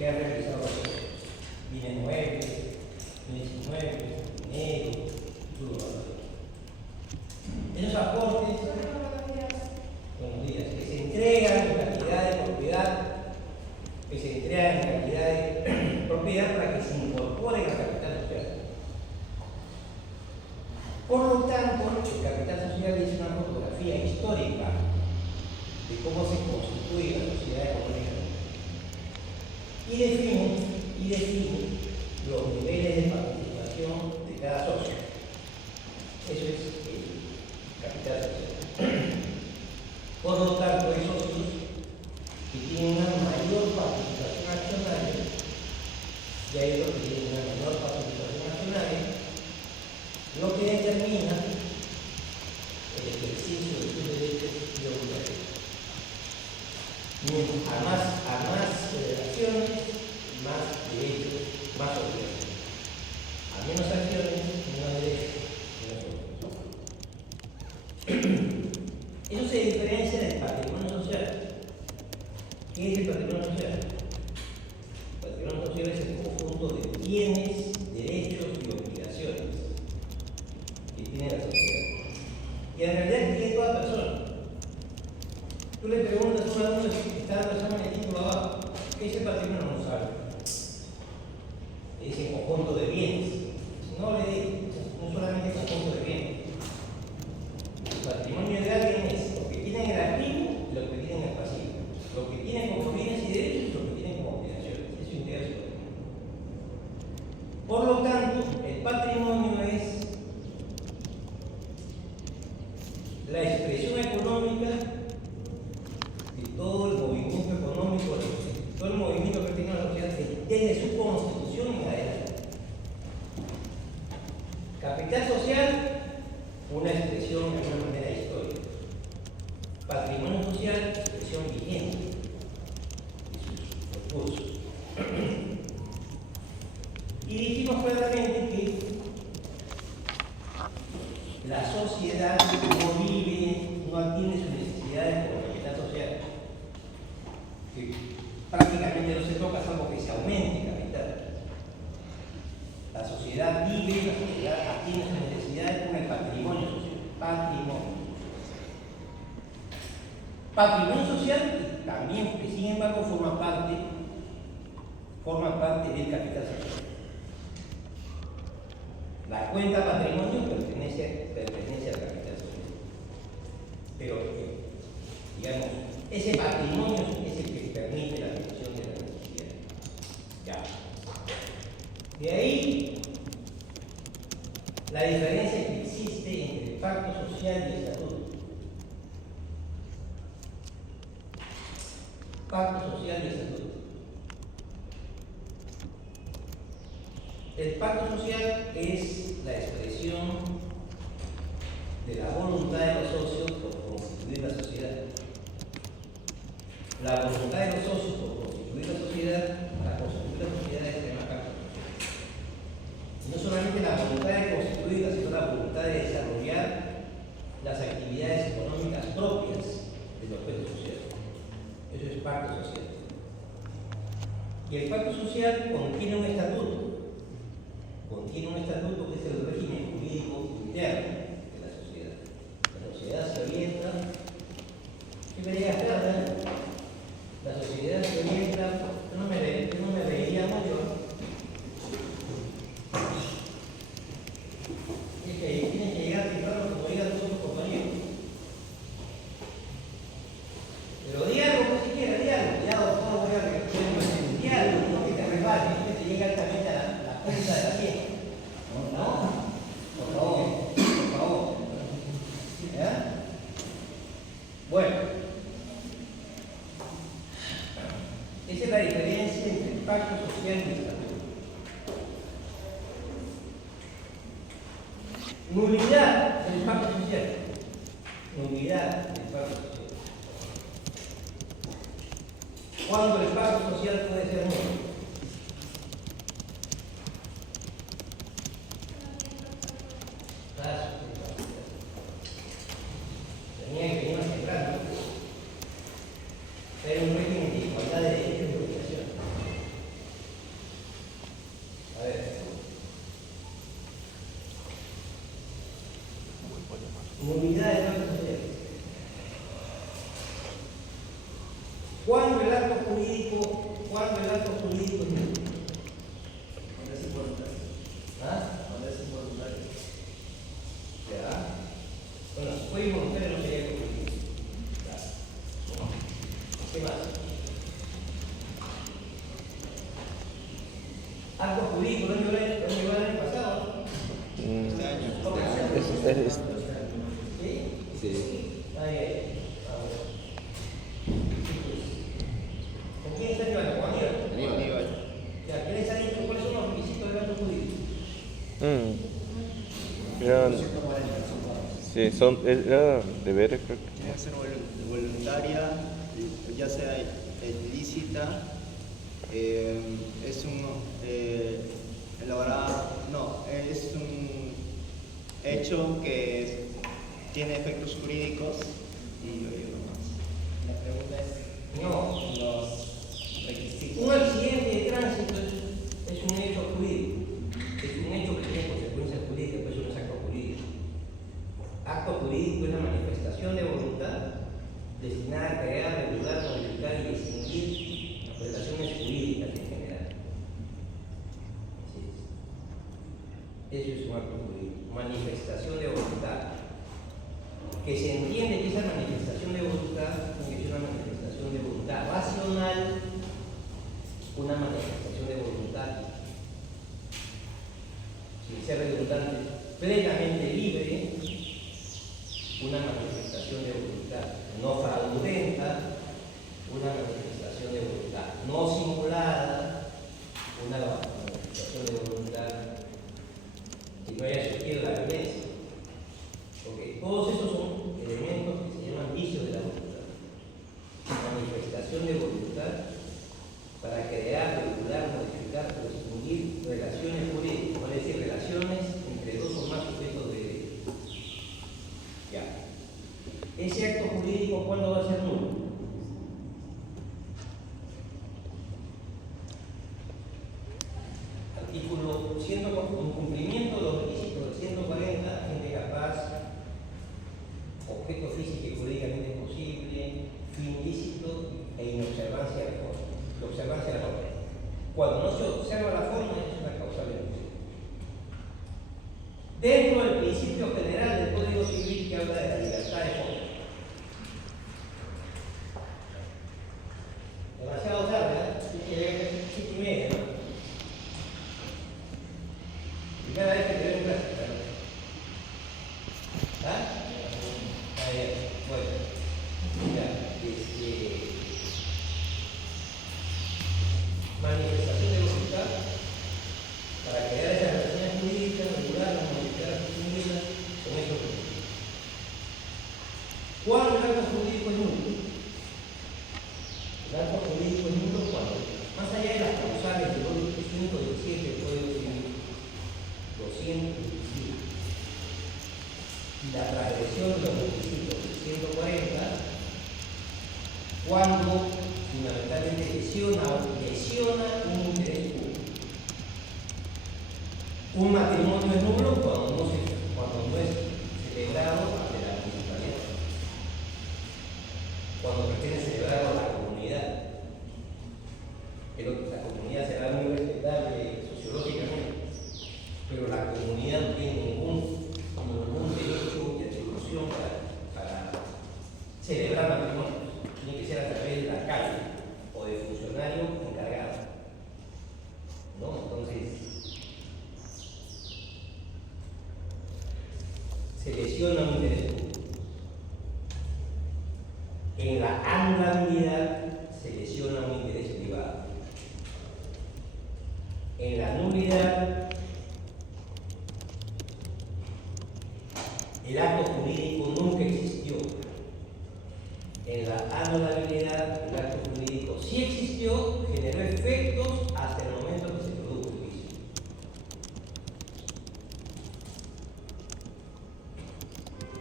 que han realizado los socios. Bienes muebles, bienes inmuebles, dinero, futuro valor. Esos aportes, buenos días, que se entregan en calidad de propiedad, que se entregan en calidad de propiedad para que se incorporen al capital social. Por lo tanto, el capital social es una fotografía histórica de cómo se constituye la sociedad económica y define los niveles de participación de cada socio. Eso es el capital social. Por lo tanto, hay socios que tienen una mayor participación accionaria y hay otros que tienen una menor participación accionaria, lo que determina el ejercicio de sus derechos y obligaciones. A más acciones, más derechos, más obligaciones. A menos acciones, menos derechos, menos obligaciones. Eso se diferencia del patrimonio social. ¿Qué es el patrimonio social? El patrimonio social es el conjunto de bienes, derechos y obligaciones que tiene la sociedad. Y en realidad tiene toda persona. Tú le preguntas a un alumno que está dando examen de título abajo, ¿qué es el patrimonio? No sabe. Le dice conjunto de bienes. No le dice, no solamente conjunto de bienes. El patrimonio de alguien es lo que tiene en el activo y lo que tiene en el pasivo. Lo que tiene como bienes y derechos y lo que tiene como obligaciones. Eso integra su patrimonio. Por lo tanto, el patrimonio es la expresión económica de todo el movimiento económico, todo el movimiento que tiene la sociedad desde su constitución en adelante. Capital social, una expresión de una manera histórica. Patrimonio social, expresión vigente de sus recursos. Y dijimos claramente que la sociedad no vive, no atiende sus necesidades por el capital social, que prácticamente no se toca salvo que se aumente el capital. La sociedad vive, la sociedad atiende sus necesidades con el patrimonio social. Patrimonio social también, que sin embargo forma parte del capital social. La cuenta patrimonio pertenece al capital social. Pero, digamos, ese patrimonio es el que permite la atención de la necesidad. Ya. De ahí, la diferencia que existe entre el pacto social y el estatuto. Pacto social y estatuto. El pacto social es la expresión de la voluntad de los socios por constituir la sociedad. La voluntad de los socios por constituir la sociedad es tener pacto social. No solamente la voluntad de constituirla, sino la voluntad de desarrollar las actividades económicas propias del objeto social. Eso es pacto social. Y el pacto social contiene un estatuto. Contiene un estatuto que es el régimen jurídico interno de la sociedad. La sociedad se orienta. ¿Qué me digas tarde? La sociedad se orienta. Yo no me reiría mucho. Es que tienen que llegar temprano como digan todos los compañeros. Pero di algo, pues siquiera, di algo. Ya, doctor, voy a di algo, no que te resbale, no que te llegue altamente a la punta de la piel. No, por favor. ¿Ya? Bueno, esa es la diferencia entre el pacto social y el estatuto. Nulidad del pacto social. Nulidad del pacto social. ¿Cuándo el pacto social puede ser nulo? Tenía que venir más temprano. Era un régimen de igualdad de derechos y obligaciones. Acto jurídico, lo llevó el año pasado. Este año. ¿Sí? Sí. Ahí, ¿con quién está llevando? ¿Con Aníbal? Aníbal. Ya, ¿qué les ha dicho? ¿Cuáles son los requisitos del acto jurídico? Sí, era deberes, creo que. Tiene que ser voluntaria, ya sea ilícita, es un es un hecho que tiene efectos jurídicos y lo más. La pregunta es, No. los requisitos. Un accidente de tránsito es un hecho jurídico. Es un hecho que tiene consecuencias jurídicas, por eso no es acto jurídico. Acto jurídico es la manifestación de voluntad destinada a crear, regular, modificar y extinguir las relaciones jurídicas en general. Así es. Eso es un acto jurídico. Manifestación de voluntad. Que se entiende que esa manifestación de voluntad tiene que ser una manifestación de voluntad racional, una manifestación de voluntad, sin ser redundante, plenamente libre, una manifestación de voluntad, no fraudulenta, una manifestación de voluntad, no simulada, una manifestación de voluntad que no haya surgido la violencia. Porque todos esos son elementos que se llaman vicios de la voluntad. Manifestación de voluntad para crear, regular, modificar o extinguir relaciones jurídicas, es decir, relaciones entre dos o más sujetos de derecho. Ya. Ese acto jurídico, ¿cuándo va a ser nulo? Artículo 100, en cumplimiento de los requisitos del 140, gente capaz, objeto físico y jurídicamente posible, fin ilícito e inobservancia de la forma. La observancia de la forma. Cuando no se observa la forma, es una causal de ejecución. Dentro del principio general del Código Civil que habla de la libertad de forma. Demasiado tarde, ¿eh? 7:30, ¿no? Primera vez que te veo en clase, ¿verdad? ¿Ah? Bueno, mira, manifestación de voluntad para crear esas relaciones jurídicas, regularlas, modificarlas, extinguirlas, con esos requisitos. ¿Cuándo el acto jurídico es nulo? El acto jurídico es nulo cuando, más allá de las causales del 117 del Código Civil, 217, y la transgresión de los requisitos del 140, cuando fundamentalmente lesiona un interés público. Un matrimonio es nulo cuando no es celebrado ante la municipalidad, cuando pretende celebrarlo a la comunidad. Pero la comunidad será muy respetable sociológicamente, pero la comunidad no tiene ningún derecho de atribución para celebrar matrimonios. Tiene que ser a través de la calle o de funcionario encargado, ¿no? Entonces, se lesiona un interés público. En la anulabilidad se lesiona un interés privado. En la nulidad, el acto jurídico nunca existió. En la anulabilidad, el acto jurídico sí existió, generó efectos hasta el momento que se produjo el juicio.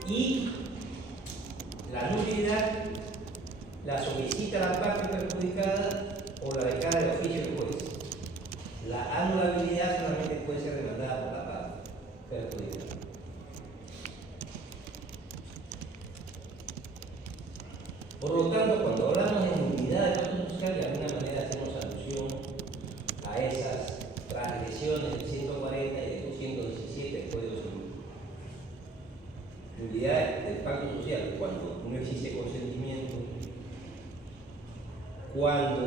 Y la nulidad la solicita la parte perjudicada o la declara de oficio del juez. La anulabilidad solamente puede ser demandada por la parte perjudicada. Por lo tanto, cuando hablamos de nulidad del pacto social, de alguna manera hacemos alusión a esas transgresiones del 140 y del 217 del Código Civil. Nulidad del pacto social, cuando no existe consentimiento, cuando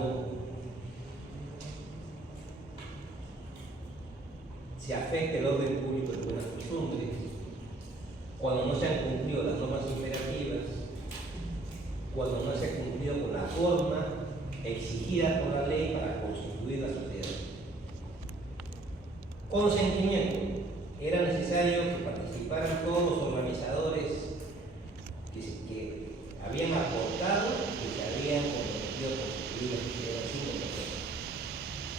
se afecta el orden público de buenas costumbres, cuando no se han cumplido las normas imperativas, cuando no se ha cumplido con la forma exigida por la ley para constituir la sociedad. Consentimiento. Era necesario que participaran todos los organizadores que habían aportado, que se habían comprometido a constituir la sociedad sin competencia.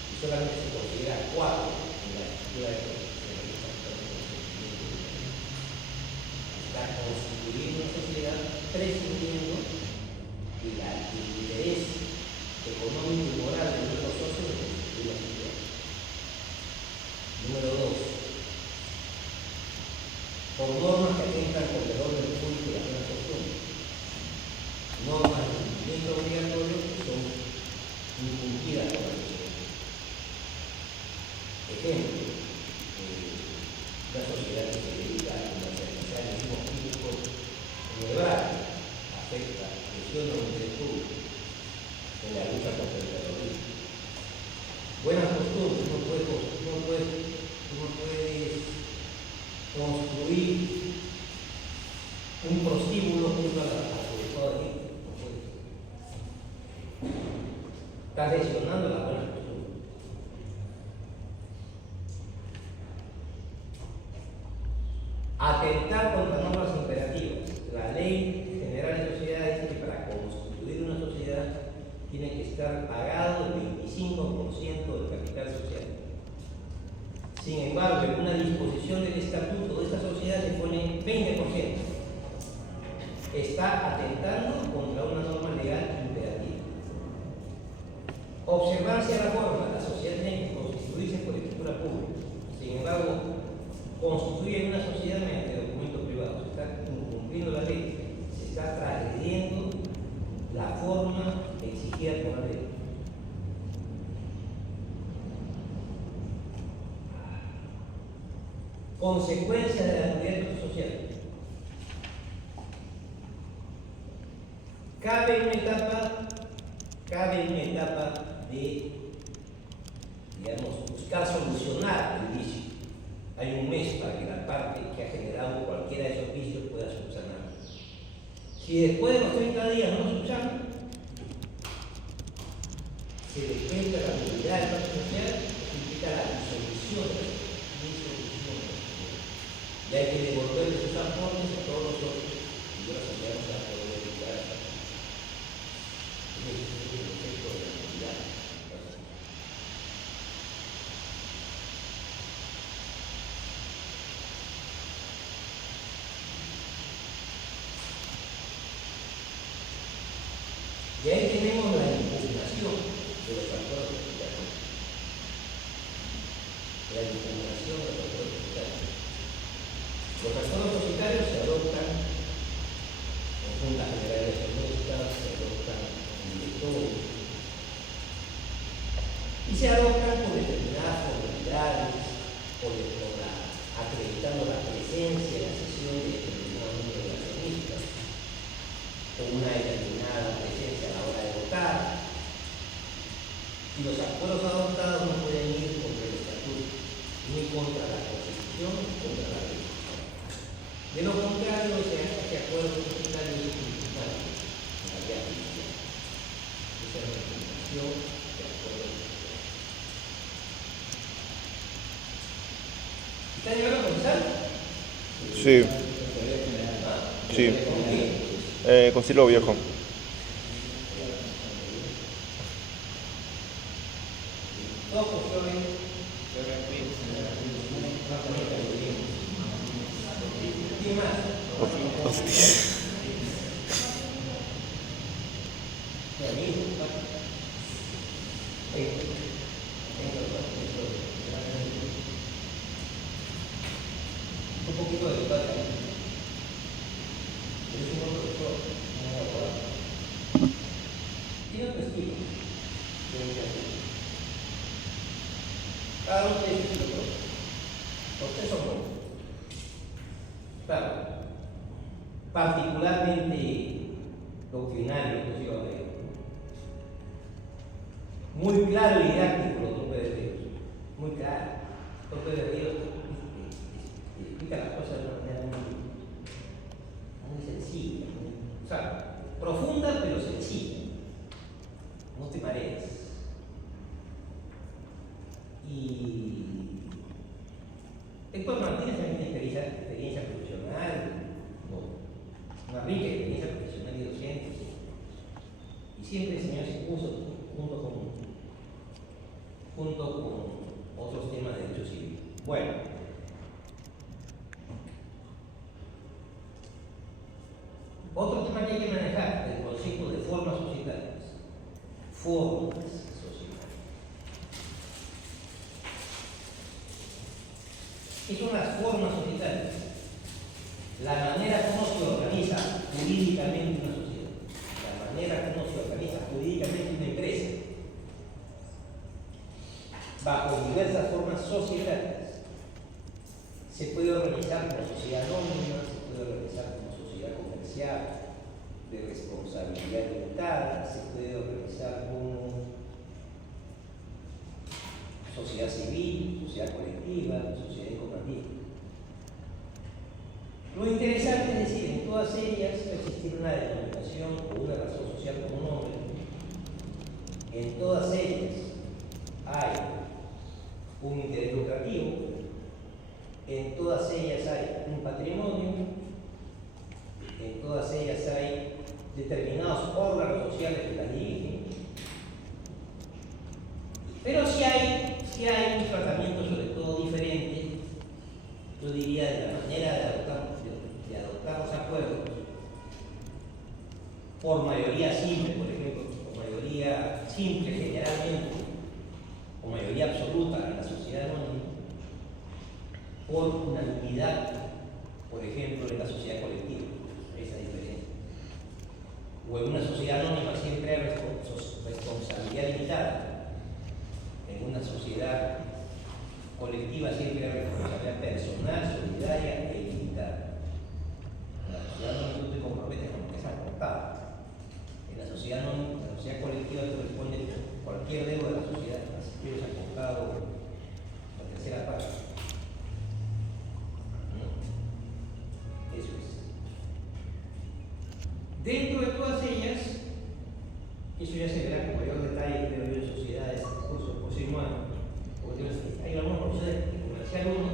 Y solamente se considera 4 en la estructura de para constituir una sociedad prescindiendo del interés económico y moral de nuestros socios de constituir la sociedad. Número 2. Por normas que atentan con el orden público y las buenas costumbres. Normas de cumplimiento obligatorio que son incumplidas por la sociedad. Ejemplo, una sociedad que se dedica a comercializar insumos químicos vulnerables afecta, presiona un interés público en la lucha contra el terrorismo. Buenas costumbres, no puedes construir un prostíbulo junto a la sobre de ti. No puedes. Estás lesionando las buenas costumbres. Atentar contra normas imperativas. La Ley General de Sociedades dice que para constituir una sociedad tiene que estar pagado el 25% del capital social. Sin embargo, en una disposición del estatuto de esta sociedad se pone 20%. Está atentando contra una norma legal imperativa. Observancia de la forma. La sociedad tiene que constituirse por escritura pública. Sin embargo, constituye una sociedad mediante documentos privados. Se está incumpliendo la ley. Se está transgrediendo la forma exigida por la ley. Consecuencias de la actividad social. Cabe una etapa de, digamos, buscar solucionar el vicio. Hay un mes para que la parte que ha generado cualquiera de esos vicios pueda subsanar. Si después de los 30 días no subsana, se despierta la movilidad del pacto social, que implica la disolución de la sociedad. Y hay que devolverle sus aportes a todos nosotros y yo la sociedad no se va a poder dedicar a eso. Ese es el efecto de la movilidad. Y ahí tenemos la impugnación de los acuerdos societarios. La impugnación de los acuerdos societarios. Los acuerdos societarios se adoptan en juntas generales honestas, se adoptan en directorios y se adoptan por determinadas formalidades, acreditando la presencia en la sesión de determinado número de accionistas, con una determinada presencia a la hora de votar. Y los acuerdos adoptados no pueden ir contra el estatuto, ni contra la Constitución, ni contra la ley. De lo contrario, ese acuerdo societario es injustificable en la vía judicial. Esa es la definición del acuerdo societario. ¿Está llegando a pensar? Sí. Sí. Concilio Viejo. Dos cuestiones. ¿Quién más? Hostia. Un poquito de debate. Eres un buen profesor, un buen abogado. Tiene otro estilo. Cada uno tiene su estilo propio. Ustedes son buenos. Claro. Particularmente doctrinario, inclusive. Muy claro y didáctico los topes de ríos. Muy claro. Topes de ríos explica las cosas de una manera muy sencilla, o sea, profunda pero sencilla. No te marees. Y Héctor Martínez también tiene experiencia profesional, una rica experiencia profesional y docente, y siempre enseñó ese curso junto con otros temas de derecho civil. Bueno, otro tema que hay que manejar, el concepto de formas societarias. Formas societarias. ¿Qué son las formas societarias? La manera como se organiza jurídicamente una sociedad, la manera como se organiza jurídicamente una empresa, bajo diversas formas societarias. Se puede organizar como sociedad anónima, se puede organizar como sociedad comercial, de responsabilidad limitada, se puede organizar como sociedad civil, sociedad colectiva, sociedad economía. Lo interesante es decir, en todas ellas va a existir una denominación o una razón social como nombre. En todas ellas hay un interés lucrativo, en todas ellas hay un patrimonio, en todas ellas hay determinados órganos sociales que las dirigen, pero sí hay un tratamiento sobre todo diferente, yo diría, de la manera de adoptar los acuerdos por mayoría simple, por ejemplo, por mayoría simple generalmente, o mayoría absoluta en la sociedad anónima, por unanimidad, por ejemplo, en la sociedad colectiva, esa diferencia. O en una sociedad anónima siempre hay responsabilidad limitada, en una sociedad colectiva siempre hay responsabilidad personal, solidaria e ilimitada. En la sociedad anónima tú te comprometes con lo que has aportado. En la sociedad anónima, en la sociedad colectiva tú respondes cualquier deuda de la sociedad, así que hayas aportado la tercera parte. Eso es. Dentro de todas ellas, eso ya se verá con mayor detalle, creo yo, en sociedades, cursos del próximo año, porque hay algunos profesores de comercial 1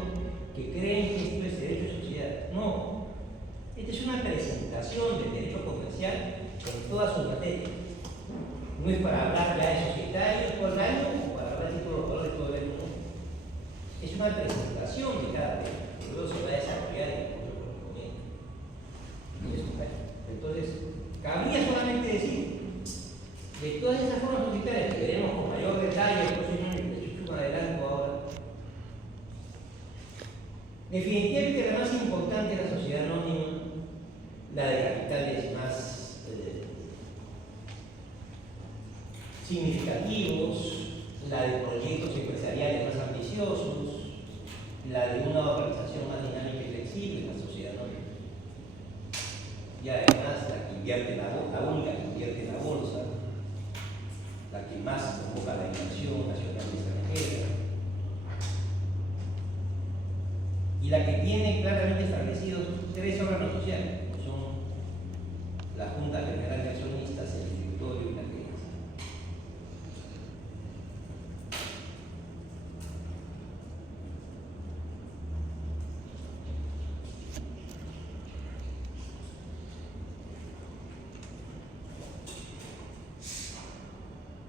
que creen que esto es derecho de sociedad. No, esta es una presentación del derecho comercial en todas sus materias. No es para hablar ya de societarios por el año o para hablar de todos los valores de todo el mundo. Es una presentación de cada tema, que luego se va a desarrollar en el curso correspondiente. Entonces, cabría solamente decir de todas esas formas societarias que veremos con mayor detalle el próximo año, de hecho me adelanto ahora. Definitivamente la más importante es la sociedad anónima, la de capitales más significativos, la de proyectos empresariales más ambiciosos, la de una organización más dinámica y flexible, la sociedad anónima. Y además la que invierte la única que invierte en la bolsa, la que más convoca la inversión nacional y extranjera, y la que tiene claramente establecidos 3 órganos sociales, que son la Junta General de Accionistas, el Directorio y la Gerencia.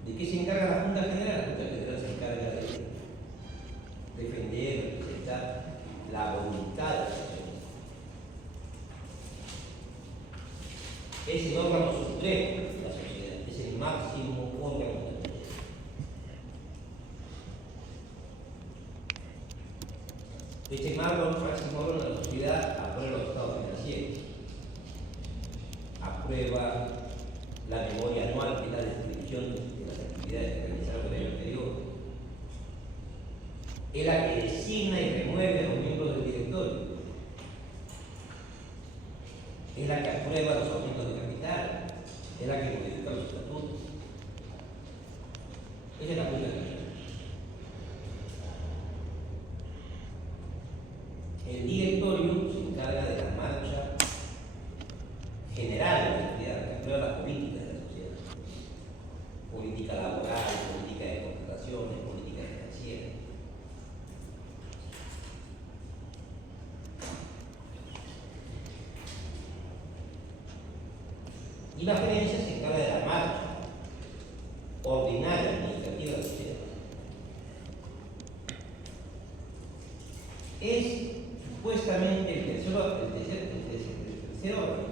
¿De qué se encarga la Junta General? La Junta General se encarga de defender, representar la voluntad de los accionistas. Es el órgano supremo de la sociedad, es el máximo órgano de la sociedad. Este máximo órgano de la sociedad aprueba los estados financieros, aprueba la memoria anual, que es la descripción de las actividades que realizaron el año anterior. Es la que designa y remueve a los miembros del directorio. Es la que aprueba los aumentos de capital. Es la que modifica los estatutos. Esa es la Junta General. El directorio relaciones, política financiera. Y la gerencia se encarga de la marcha ordinaria administrativa de la sociedad. Es supuestamente el tercer órgano.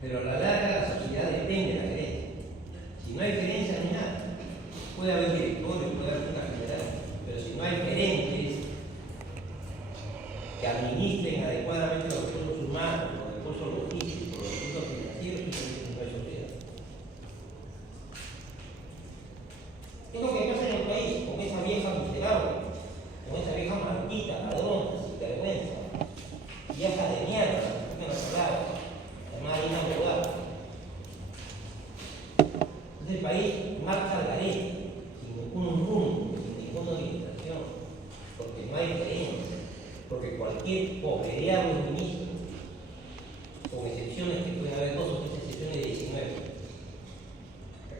Pero a la larga la sociedad depende de la gerencia. Si no hay gerencia, no hay nada. Puede haber directorios, puede haber una general, pero si no hay gerentes que administren adecuadamente los recursos humanos, los recursos logísticos, los recursos financieros, no hay sociedad. ¿Qué es lo que pasa en el país con esa vieja miserable, con esa vieja maldita, ladrona, sin vergüenza, vieja de mierda, no la palabra, llamada Dina Boluarte? Entonces el país marcha al garete, sin ningún rumbo, sin ninguna orientación, porque no hay gerencia, porque cualquier pobrería o ministro, con excepciones que pueden haber 2 o 3 excepciones de 19,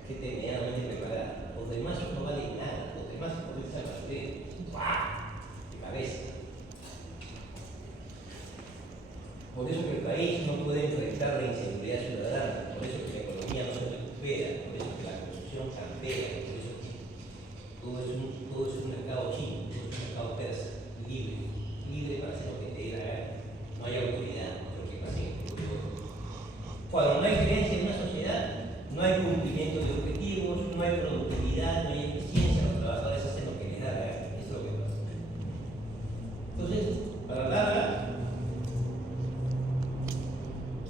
que esté medianamente preparada. Los demás no valen nada, los demás comienzan a sufrir de cabeza. Por eso que el país no puede enfrentar la inseguridad ciudadana, por eso que la economía no se recupera, por eso que la construcción campea, por eso que todo es un mercado chino, todo es un mercado persa, libre para hacer lo que te dé la gana. No hay autoridad, no lo que pase. Cuando no hay gerencia en una sociedad, no hay cumplimiento de objetivos, no hay productividad, no hay eficiencia, los trabajadores hacen lo que les da la gana. Eso es lo que pasa. Entonces, para la larga,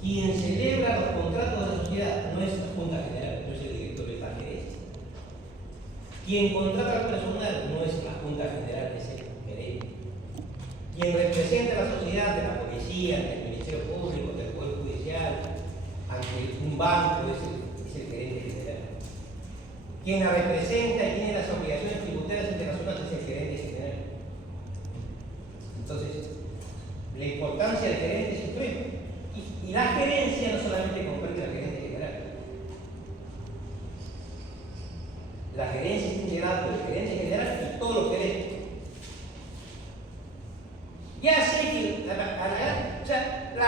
quien celebra los contratos de la sociedad no es la Junta General, no es el director, es la gerencia. Quien contrata al personal no es la Junta General, es el gerente. Quien representa a la sociedad, de la policía, del Ministerio Público, del Poder Judicial, ante un banco, es el gerente general. Quien la representa y tiene las obligaciones tributarias internacionales es el gerente general. Entonces, la importancia del gerente es suprema. Y la gerencia no solamente comprende la gerencia general. La gerencia es integrada por el gerente general y todos los gerentes. Ya sé que la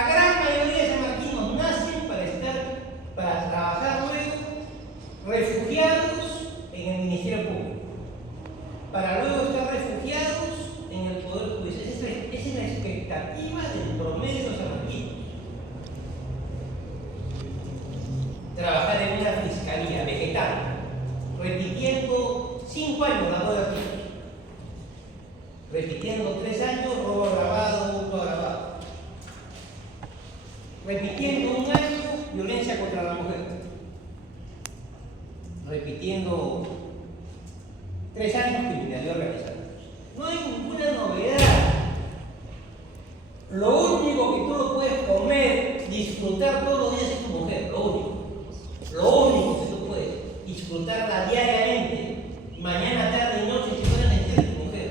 gran mayoría de sanmarquinos nacen para trabajar luego refugiados en el Ministerio Público, para luego estar refugiados en el Poder Judicial. Esa es la expectativa del promedio de los sanmarquinos. Trabajar en una fiscalía vegetal, repitiendo 5 años lavado de activos, repitiendo 3 años robo agravado, hurto agravado, repitiendo 1 año violencia contra la mujer, repitiendo 3 años criminalidad organizada. No hay ninguna novedad. Lo único que tú no puedes comer, disfrutar todos los días es tu mujer, lo único. Lo único que tú puedes disfrutarla diariamente, mañana, tarde y noche, si fuera necesario, de tu mujer.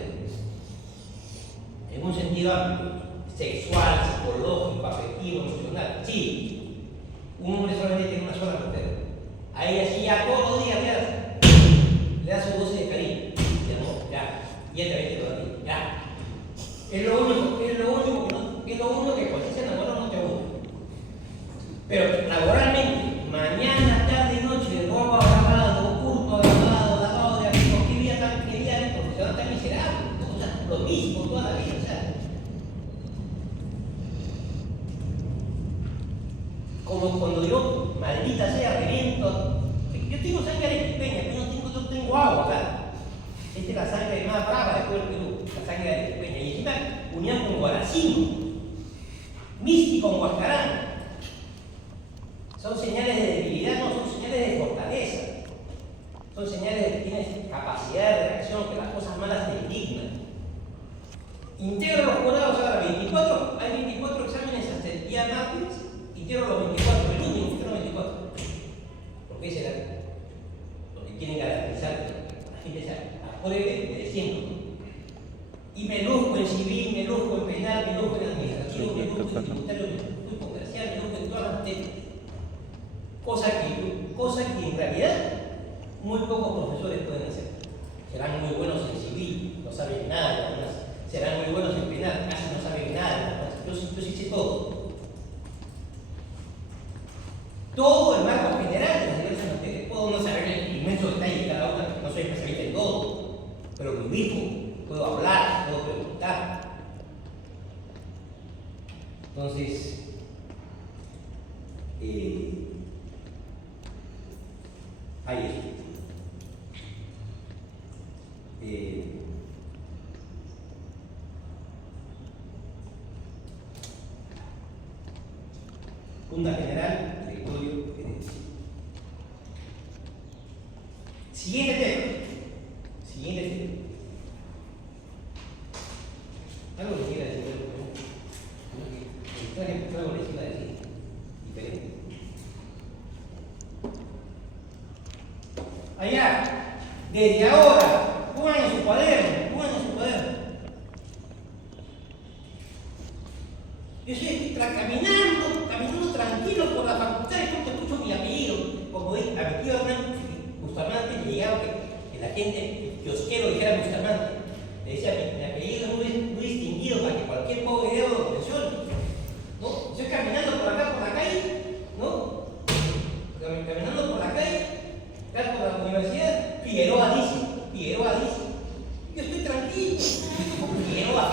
En un sentido amplio, sexual, psicológico, afectivo, emocional. Sí, un hombre solamente tiene una sola mujer. A ella sí, ya todos los días le da su dosis de cariño, de amor, ya. Y ella también te lo da a ti, ya. Es lo único que cuando se enamora no te gusta. Pero laboralmente, mañana, tarde y noche, robo agravado, hurto agravado, lavado de activos, qué vida el profesional tan miserable, o sea, lo mismo toda la vida, o sea. Como cuando yo, maldita sea, reviento. Yo tengo sangre arequipeña, pero no tengo agua acá. Esta es la sangre más brava de todo el Perú, la sangre arequipeña. Y encima unión con Guaracino, místico con Huascarán. Son señales de debilidad, no, son señales de fortaleza. Son señales de que tienes capacidad de reacción, que las cosas malas te indignan. Integro los jurados ahora, hay 24 exámenes hasta el día martes, integro los 24, el único que integro los 24. Porque ese era lo que quieren garantizar que la gente se apruebe mereciendo. Y me luzco en civil, me luzco en penal, me luzco en administrativo, me luzco en tributario, me luzco en comercial, me luzco en todas las materias. Cosa muy pocos profesores pueden hacer. Serán muy buenos en civil, no saben nada de la demás. Serán muy buenos en penal, casi no saben nada de la demás. Yo sí sé todo. Todo el marco general de las diversas materias. Puedo no saber el inmenso detalle de cada una, no soy especialista en todo, pero me ubico, puedo hablar, puedo preguntar. Entonces, hay eso. Junta General, Directorio, Herencia. Siguiente tema. Algo que quiera decir, algo les iba a decir. Diferente. Allá, desde ahora, pongan en su cuaderno. Yo estoy caminando tranquilo por la facultad y pronto escucho mi apellido. Como a mi tío Hernán Bustamante le llegaba que la gente, el kiosquero dijera Bustamante. Le decía, mi apellido es muy distinguido para que cualquier pobre dedo lo mencione. ¿No? Estoy caminando por acá, por la calle, ¿no? Caminando por la calle, acá por la universidad, Figueroa dice. Yo estoy tranquilo. Figueroa.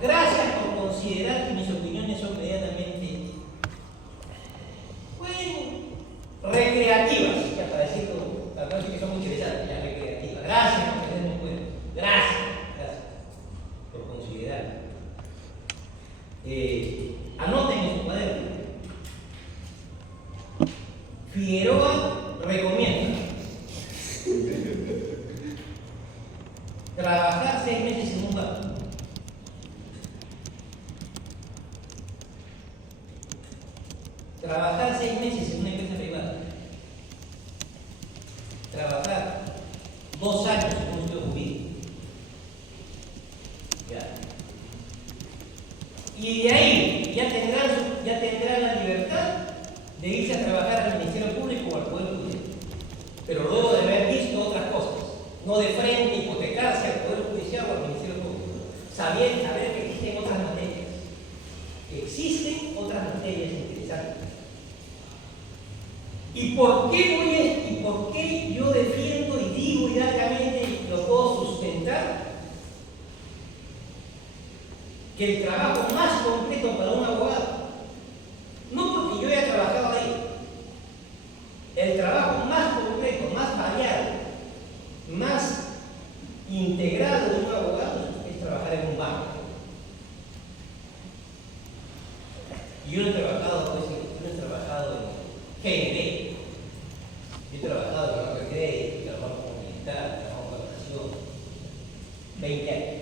Gracias por considerar que mis opiniones son medianamente, bueno, recreativas, ya para decirlo, para no decir que son muy interesantes, ya recreativas. Gracias por tenerme en cuenta. Gracias por considerar. Anoten en su cuaderno. Figueroa recomienda trabajar 6 meses en un banco. Trabajar 6 meses en una empresa privada. Trabajar 2 años en un estudio jurídico. ¿Ya? Y de ahí ya tendrán la libertad de irse a trabajar al Ministerio Público o al Poder Judicial. Pero luego de haber visto otras cosas, no de frente hipotecarse al Poder Judicial o al Ministerio Público, saber que existen otras materias. Existen otras materias interesantes. ¿Y por qué yo defiendo y digo hidalgamente y lo puedo sustentar? Que el trabajo más completo para un abogado, no porque yo haya trabajado ahí, el trabajo más completo, más variado, más integrado de un abogado es trabajar en un banco. Y yo no he trabajado en GNP, yo he trabajado en Banco de Crédito, en Banco Militar, en Banco de Nación, 20 años.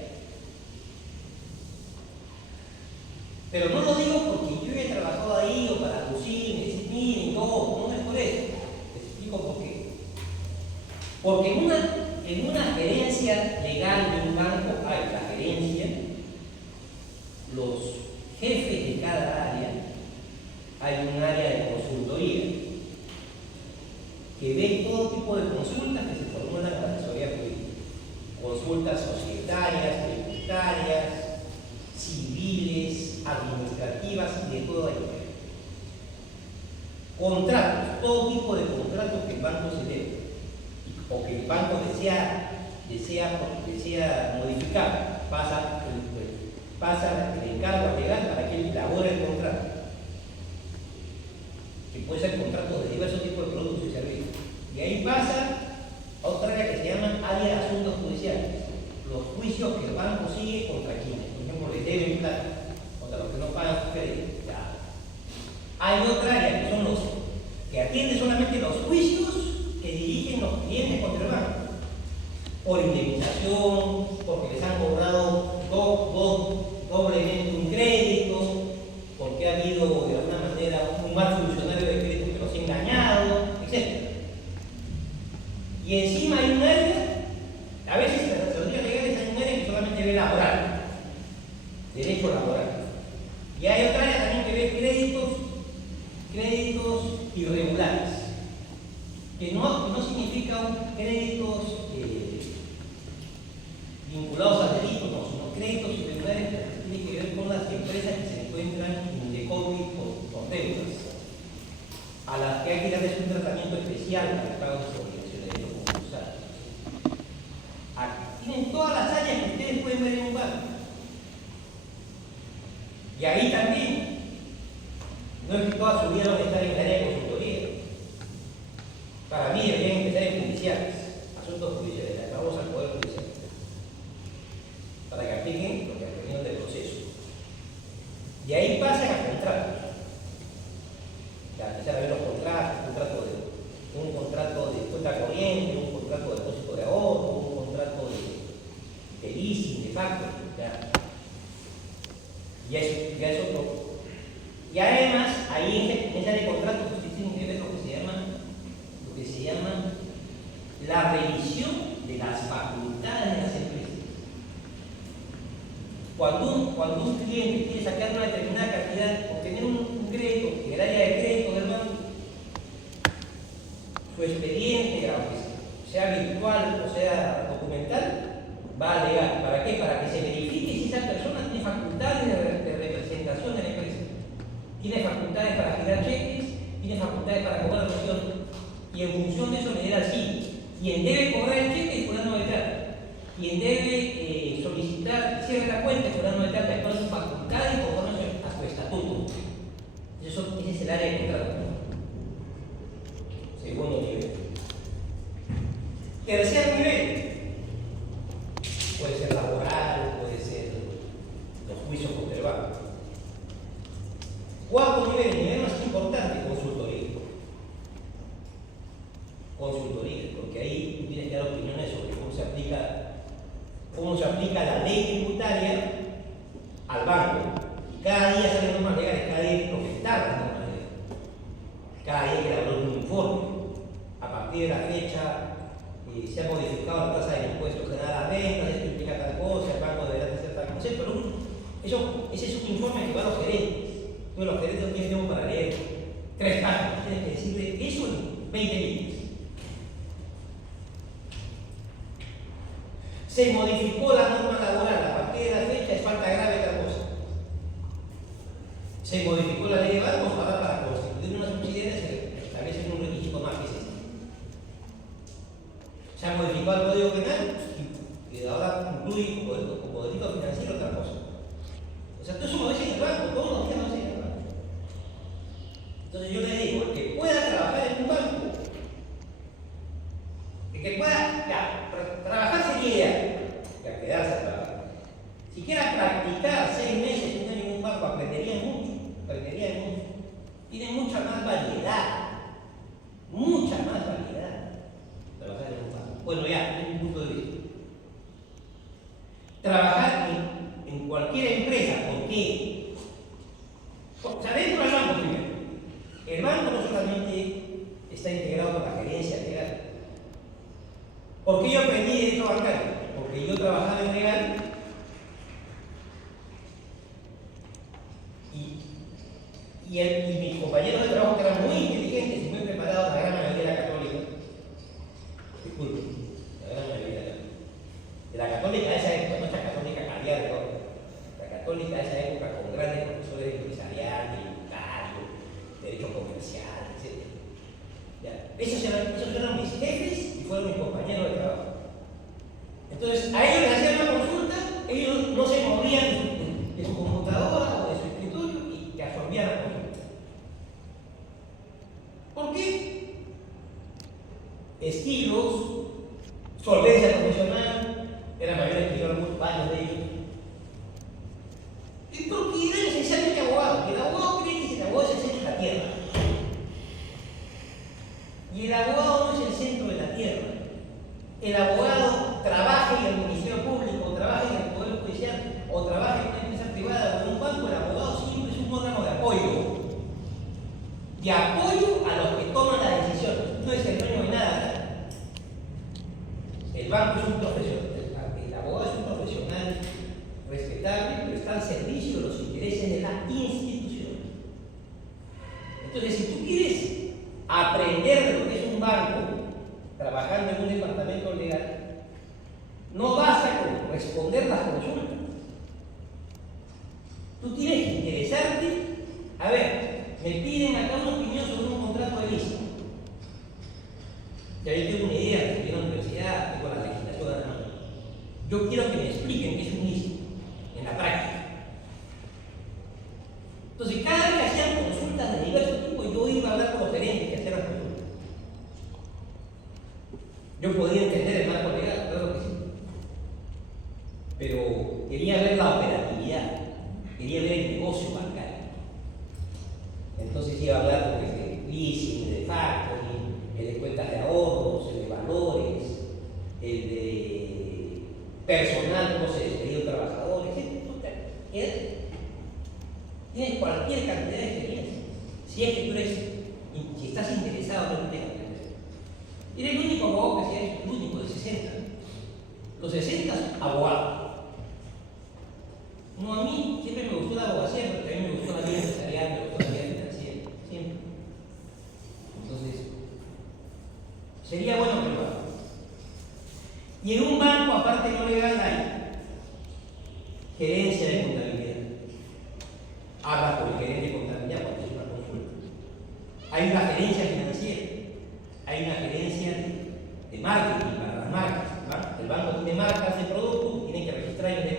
Pero no lo digo porque yo haya trabajado ahí o para lucir, decir, miren, no es por eso. Les explico por qué. Porque en una gerencia legal de un banco hay la gerencia, los jefes de cada área, hay un área de consultoría que ve todo tipo de consultas que se formulan a la asesoría jurídica. Consultas societarias, tributarias, civiles, administrativas y de todo ello. Contratos, todo tipo de contratos que el banco se debe o que el banco desea modificar, pasa el encargo legal para que él elabore el contrato, que puede ser contratos de diversos tipos de productos y servicios. Y ahí pasa a otra área que se llama área de asuntos judiciales, los juicios que el banco sigue contra quienes, por ejemplo, les deben plata, contra los que no pagan sus créditos. Hay otra área que son los que atienden solamente los juicios que dirigen los clientes contra el banco, por indemnización, porque les han cobrado doblemente un crédito, porque ha habido de alguna manera un mal funcionario de crédito que los ha engañado, etc. Y encima hay un área, a veces en las asesorías legales hay un área que solamente ve laboral, derecho laboral. Y hay otra área también que ve créditos irregulares. que no significa créditos vinculados al delito, no, sino créditos irregulares que tienen que ver con las empresas que se encuentran en decobre con deudas, a las que hay que darles un tratamiento especial para el pago de sus obligaciones de los concursados. Tienen todas las áreas que ustedes pueden ver en un banco. Y ahí también, no es que toda su vida van a estar en el área de consultoría. Para mí deberían empezar en judiciales, asuntos judiciales, vamos al Poder Judicial, para que apliquen lo que aprendieron del proceso. Y ahí pasan a contratos. Ya empezar a ver los contratos, un contrato de cuenta corriente, un contrato de depósito de ahorro, un contrato de leasing, de facto, ya es otro. Y además, ahí en esa de contratos ustedes tienen que ver lo que se llama la revisión de las facultades de las empresas. Cuando un cliente quiere sacar una determinada cantidad, obtener un crédito en el área de crédito del banco, su expediente, aunque sea virtual o sea documental, va a alegar. ¿Para qué? Para que se verifique si esa persona tiene facultades de representación de la empresa, tiene facultades para girar cheques, tiene facultades para cobrar comisión, y en función de eso le dirá sí. Quien debe cobrar el cheque es fulano de tal. Quien debe solicitar cierre la cuenta es fulano de tal, de acuerdo a sus facultades conforme a su estatuto. Ese es el área de contrato. Segundo nivel. Tercer nivel. Puede ser laboral, puede ser los juicios contra el banco. Cuarto nivel, el nivel más importante, consultoría. Consultoría, porque ahí tú tienes que dar opiniones sobre cómo se aplica la ley tributaria al banco. Y cada día salen normas legales, cada día hay que comentar las normas legales. Cada día hay que elaborar un informe. A partir de la fecha se ha modificado la tasa de impuestos general a las rentas, esto implica tal cosa, el banco deberá hacer tal cosa, pero ese es un informe que va a los gerentes. Bueno, los gerentes no tienen tiempo para leer 3 páginas, tienes que decirle eso en 20 líneas. Se modificó la norma laboral, a partir de la fecha es falta grave tal cosa. Se modificó la ley de bancos, ahora para constituir una subsidiaria se establece un requisito más que es este. Se ha modificado el Código Penal y ahora incluye como delito financiero otra cosa. O sea, todo eso lo ves en el banco, todos los días lo ves en el banco. Entonces yo le digo, el que pueda trabajar en un banco, el que pueda trabajar sería ya quedarse a trabajar. Si quiera practicar 6 meses en un banco, aprendería mucho. Tiene mucha más variedad. Trabajar en un banco. Bueno, ya, desde mi punto de vista. Trabajar en cualquier empresa, ¿por qué? O sea, dentro del banco primero. El banco no solamente está integrado con la gerencia legal. ¿Por qué yo aprendí derecho bancario? Porque yo trabajaba en legal y mis compañeros de trabajo, que eran muy inteligentes y muy preparados, la gran mayoría de la católica, disculpe, la gran mayoría de la católica de esa época, no esta católica cambiada de todo, la católica de esa época con grandes profesores de empresarial, tributario, derecho comercial, etc. Esos eran mis jefes y fueron mis compañeros de trabajo. Entonces, a ellos les hacían una consulta, ellos no se movían de su computadora o de su escritorio y te absorbían la consulta. ¿Por qué? Estilos, solvencia profesional, eran mayores que yo, algunos varios de ellos. ¿Y por qué eran esencialmente abogados? Y el abogado cree que el abogado es el centro de la tierra. Y el abogado no es el centro de la tierra. El abogado trabaja en el Ministerio Público, trabaja en el Poder Judicial, o trabaja en una empresa privada o en un banco. El abogado siempre es un órgano de apoyo a los que toman las decisiones. No es el dueño de nada. El banco es un profesional, el abogado es un profesional respetable, pero está al servicio de los intereses de la institución. Entonces, si tú quieres aprender de lo que es un banco, trabajando en un departamento legal, no basta con responder las consultas. Tú tienes que interesarte. A ver, me piden acá una opinión sobre un contrato de leasing. Ya yo tengo una idea, estoy en la universidad, tengo la legislación de la mano. Yo quiero que me expliquen qué es un leasing en la práctica. Entonces, cada vez que hacían consultas de diversos tipos, yo iba a hablar con los gerentes que hacían las consultas. Yo podía entender el marco legal, claro que sí. Pero quería ver la operatividad, quería ver el negocio bancario. Entonces iba a hablar pues, de leasing, de factoring, el de cuentas de ahorros, el de valores, el de personal, cómo se despedió un trabajador, etc. Tienes cualquier cantidad de experiencia. Si es que tú eres, si estás interesado realmente en aprender. Eres el único abogado que se ha hecho, el único de 60. Los 60 abogados. No, a mí siempre me gustó la abogacía, pero también me gustó la vida empresarial, me gustó la vida financiera, siempre. Entonces, sería bueno que lo hagas. Y en un banco, aparte no legal, hay gerencia de contabilidad. Habla con el gerente de contabilidad cuando es una consulta. Hay una gerencia financiera, hay una gerencia de marketing para las marcas. ¿Va? El banco tiene marcas de productos, tiene que registrar en el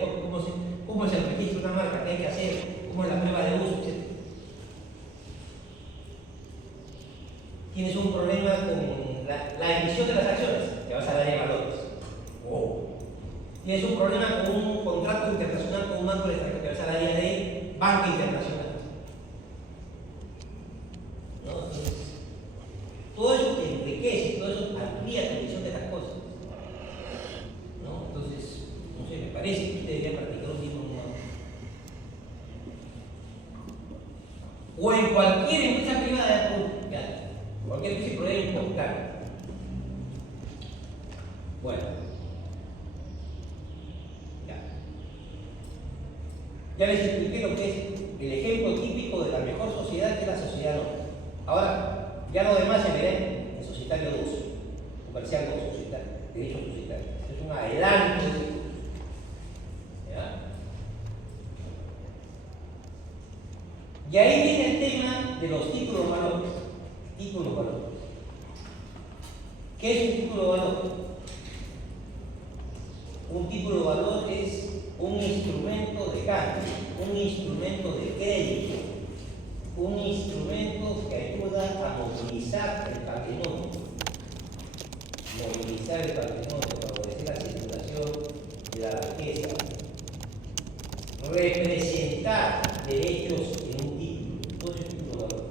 cómo es el registro de una marca, qué hay que hacer, cómo es la prueba de uso, etc. Tienes un problema con la emisión de las acciones, te vas a dar de valores. Tienes un problema con un contrato internacional con un banco de extranjero, te vas a dar de banca internacional. ¿No? Entonces, todo eso te enriquece, todo eso amplía tu visión de las cosas. ¿No? Entonces, no sé, me parece que usted debería practicar un mismo modo. O en cualquier empresa privada, ya, cualquier empresa privada importante. Bueno, ya les expliqué lo que es el ejemplo típico de la mejor sociedad, que es la sociedad anónima. Ahora, ya lo demás se verá en societario 2, comercial 2, societario, derecho societario. Es un adelanto de ese curso. ¿Ya? Y ahí viene el tema de los títulos valores. Títulos valores. ¿Qué es un título valor? Un título valor es un instrumento de cambio, un instrumento de crédito, un instrumento que ayuda a movilizar el patrimonio, favorecer la circulación de la riqueza, representar derechos en un título, todo es un título de valor.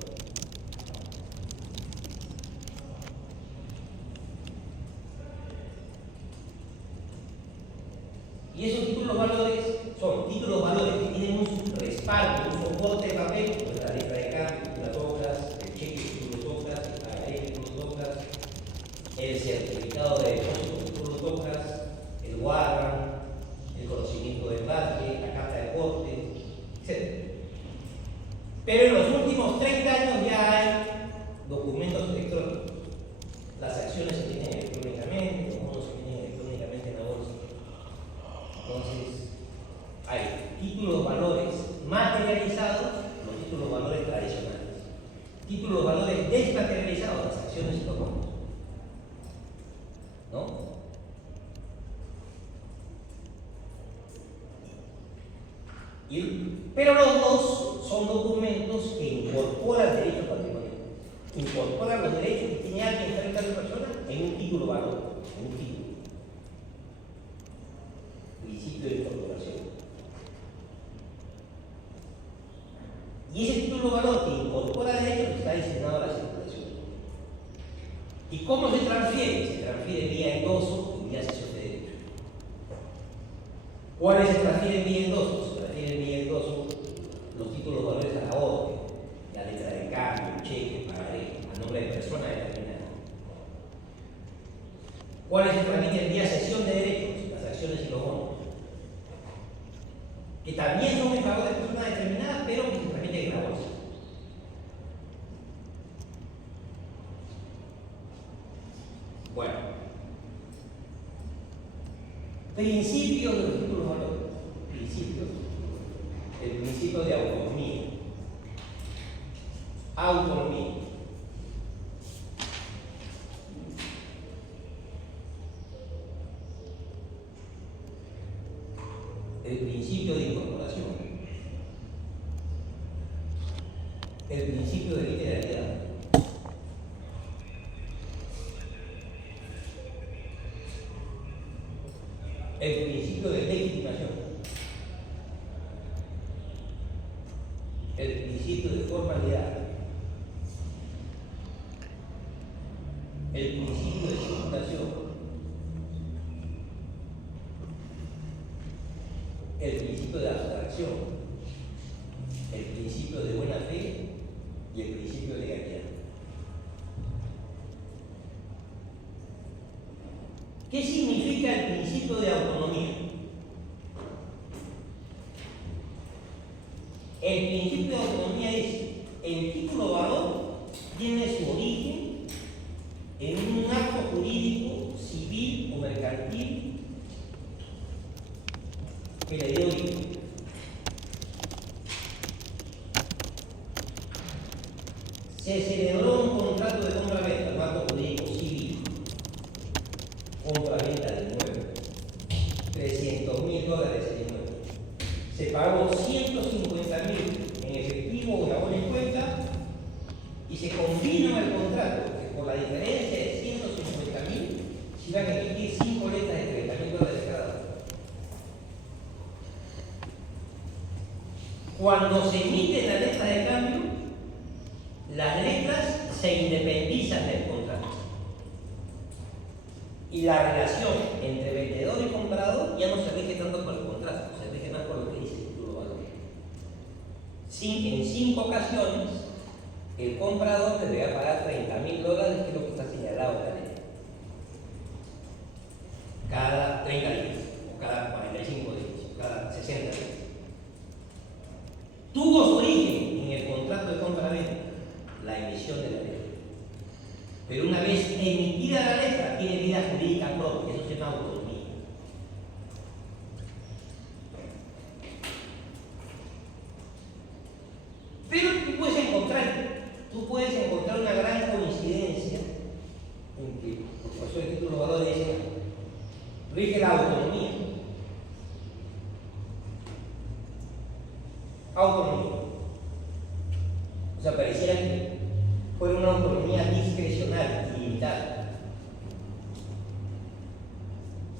Y esos títulos valores son títulos valores que tienen un respaldo, un soporte de papel, como la letra de cambio, las hojas, el cheque que tú lo tocas, el pagaré que tú lo tocas, el certificado de depósito que tú lo tocas, el warrant, el conocimiento de embarque, la carta de porte, etc. Pero en los últimos 30 años ya hay documentos electrónicos. Las acciones se tienen electrónicamente, los bonos se tienen electrónicamente en la bolsa. Entonces, hay títulos valores materializados, los títulos valores tradicionales. Títulos valores desmaterializados, las acciones y los bonos. ¿No? Pero los dos son documentos que incorporan derechos patrimoniales. Incorporan los derechos que tiene alguien frente a la persona en un título valor, en un título. Principio de incorporación. Y ese título valor que incorpora derechos está destinado a la circulación. ¿Y cómo se transfiere? Se transfiere vía endoso y vía cesión de derechos. ¿Cuáles se transfieren vía endoso? Se transfieren vía endoso los títulos valores a la orden, la letra de cambio, cheque, pagaré, a nombre de persona determinada. ¿Cuáles se transmiten vía cesión de derechos? Las acciones y los bonos, que también son en favor de personas determinadas, pero que se transmiten en la bolsa. Bueno, principios de los títulos de valor. Principios. El principio de autonomía. Autonomía. El principio de incorporación. El principio de literalidad. El principio de legitimación. El principio de formalidad. El principio de circulación. El principio de abstracción. El principio de buena fe y el principio de legalidad. ¿Qué significa el principio de autonomía? El principio de autonomía es el título de valor tiene su origen en un acto jurídico, civil o mercantil que le dio origen. Se celebró un contrato de compra-venta, un acto jurídico civil, compra-venta del inmueble, $300.000 el inmueble. Se pagó $150.000 en efectivo o la buena en cuenta y se combina el contrato, que por la diferencia de $150.000 se iban a emitir 5 letras de $30.000 cada una. Cuando se emite la letra de cambio, las letras se independizan del contrato. Y la relación entre vendedor y comprador ya no se rige tanto por el contrato, se rige más por lo que dice el título de valor. En 5 ocasiones, el comprador deberá pagar $30.000, que es lo que está señalado en la ley. Cada 30 días, o cada 45 días, o cada 60 días. Tuvo su origen en el contrato de compra-venta, la emisión de la letra. Pero una vez emitida la letra, tiene vida jurídica propia, eso se llama autonomía. Pero tú puedes encontrar una gran coincidencia en que, por eso el título de valor dice, rige la autonomía. Autonomía. O sea, pareciera que fuera una autonomía discrecional, ilimitada.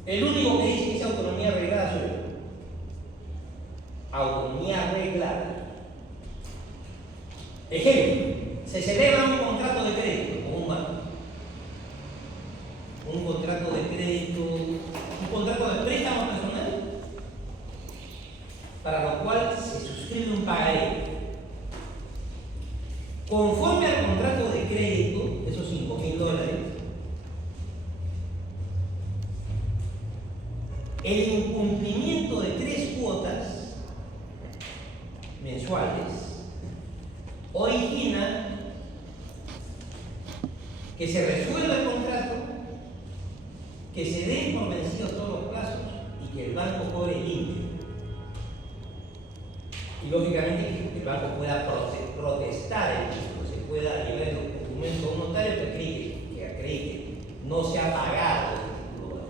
El único que dice que es autonomía reglada soy yo. Autonomía reglada. Ejemplo, se celebra un contrato de crédito con un banco. Un contrato de crédito, un contrato de préstamo personal, para lo cual se suscribe un pagaré. Conforme al contrato de crédito, esos $5.000, el incumplimiento de 3 cuotas mensuales origina que se resuelva el contrato, que se den por vencidos todos los plazos y que el banco cobre limpio. Y lógicamente que el banco pueda protestar el título, se pueda llevar el documento a un notario que acredite no se ha pagado el título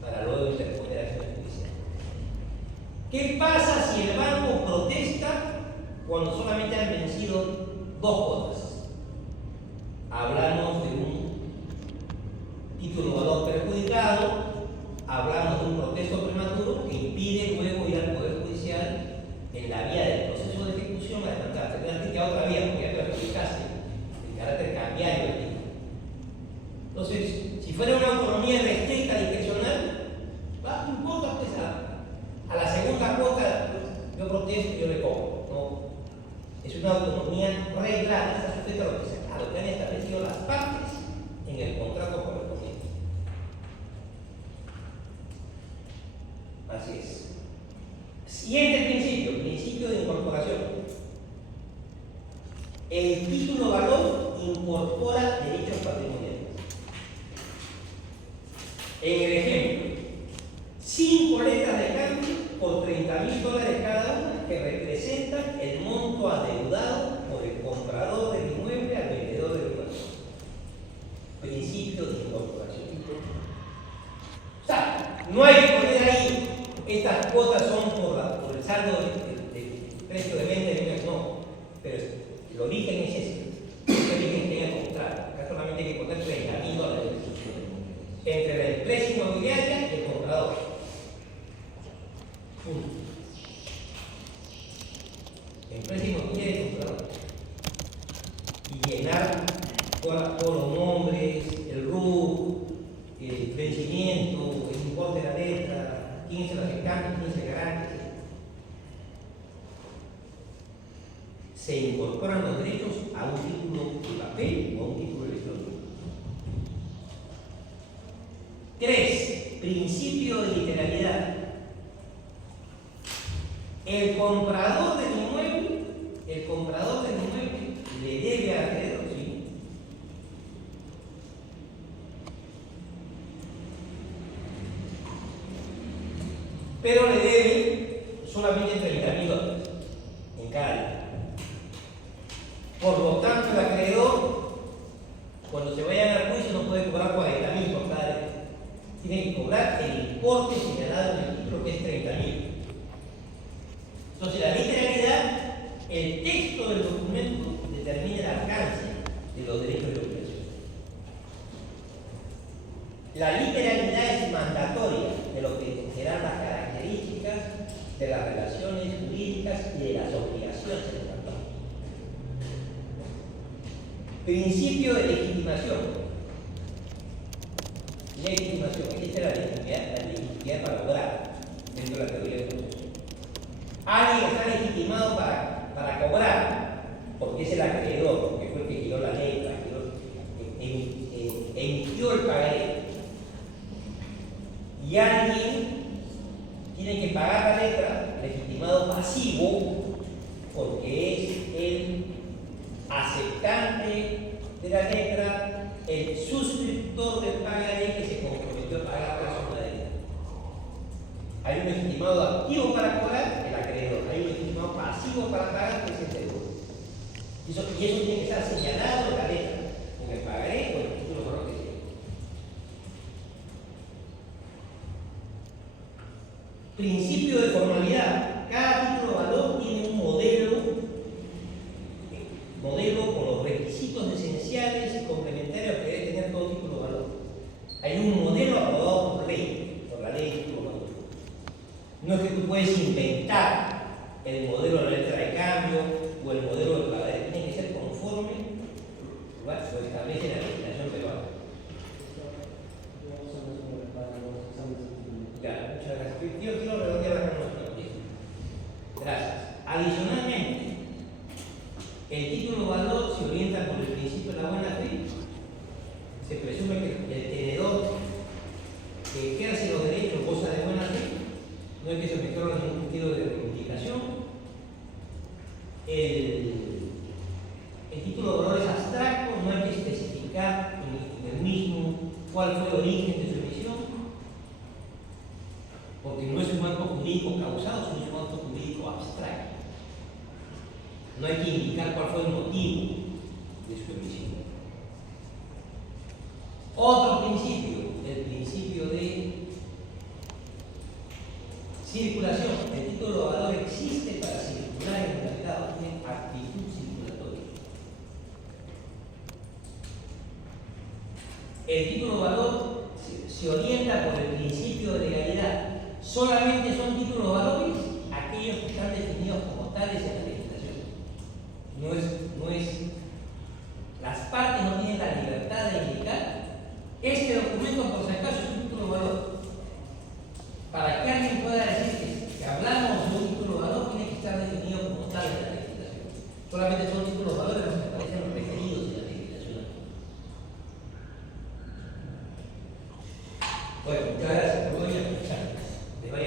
para luego interponer acciones judiciales. ¿Qué pasa si el banco protesta cuando solamente han vencido 2 cuotas? Hablamos de un título de valor perjudicado, hablamos de un protesto prematuro que impide luego ir al Poder Judicial en la vía del proceso de ejecución a adelantarte. Tendrás que otra vía porque ya perjudicaste el carácter cambiario del título. Entonces, si fuera una autonomía restricta, discrecional, no importa, pues a la segunda cuota yo protesto y yo le cobro. No, es una autonomía reglada, está sujeta a lo que han establecido las partes en el contrato correspondiente. Así es. Siguiente principio, principio de incorporación. El título de valor incorpora derechos patrimoniales. En el ejemplo, 5 letras de cambio por $30.000 cada una que representan el monto adeudado por el comprador del inmueble al vendedor del inmueble. Principio de incorporación. O sea, no hay que poner ahí, estas cuotas son por el saldo del precio de venta de bienes, no. Pero el origen es ese. El origen que hay que contrato. Acá solamente hay que poner $30.000 entre la empresa inmobiliaria y el comprador. Punto. Empresa inmobiliaria y el comprador. Y llenar todos los nombres, el RUT, el vencimiento, el importe de la letra, quién se las encarga, quién se garante. Se incorporan los derechos a un título de papel o a un título electrónico. 3. Principio de literalidad. El comprador del inmueble le debe al acreedor, ¿sí? Pero le debe solamente $30.000 en cada año. Por lo tanto, el acreedor, cuando se vayan al juicio, no puede cobrar $40.000 por cada año. Tiene que cobrar el importe señalado en el título, que es $30.000. Entonces, la literalidad, el texto del documento determina el alcance de los derechos de obligación. La literalidad es mandatoria de lo que serán las características de las relaciones jurídicas y de las obligaciones del contrato. Principio de legitimación. Legitimación, esta es la legitimidad para lograr dentro de la teoría del proceso. Alguien está legitimado para cobrar, porque es el acreedor, porque fue el que giró la letra, emitió el pagaré. Y alguien tiene que pagar la letra, legitimado pasivo, porque es el aceptante de la letra, el suscriptor del pagaré que se comprometió a pagar la suma de letra. Hay un legitimado activo para cobrar, el acreedor. Hay un legitimado pasivo para pagar, que es el deudor. Y eso tiene que estar señalado en la letra, en el pagaré o en el título valor que sea. Principio de formalidad. Cada título de valor tiene un modelo con los requisitos esenciales y complementarios que debe tener todo título de valor. Hay un modelo aprobado por la ley de título de valor. No es que tú puedes inventar el modelo de la letra de cambio o el modelo del pagaré. Tiene que ser conforme lo establece la legislación peruana. Claro, muchas gracias. Yo quiero redondear la cronología. Gracias. Adicionalmente, el título de valor se orienta por el principio de la buena fe. Se presume que el tenedor que ejerce los derechos goza de buena fe. No hay que someterlo a ningún sentido de reivindicación. El título de valor es abstracto, no hay que especificar en el mismo cuál fue el origen de su emisión, porque no es un acto jurídico causado, sino un acto jurídico abstracto. No hay que indicar cuál fue el motivo de su emisión. Otro principio, el principio de circulación. El título de valor existe para circular en el mercado, tiene actitud circulatoria. El título de valor se orienta por el principio de legalidad. Solamente son títulos de valores aquellos que están definidos como tales en la legislación. Las partes no tienen la libertad de indicar este documento, por si acaso, es un título de valor. Para que alguien pueda decir que hablamos de un título de valor, tiene que estar definido como tal en la legislación. Solamente son títulos de valores los que aparecen los referidos en la legislación. Bueno, muchas gracias.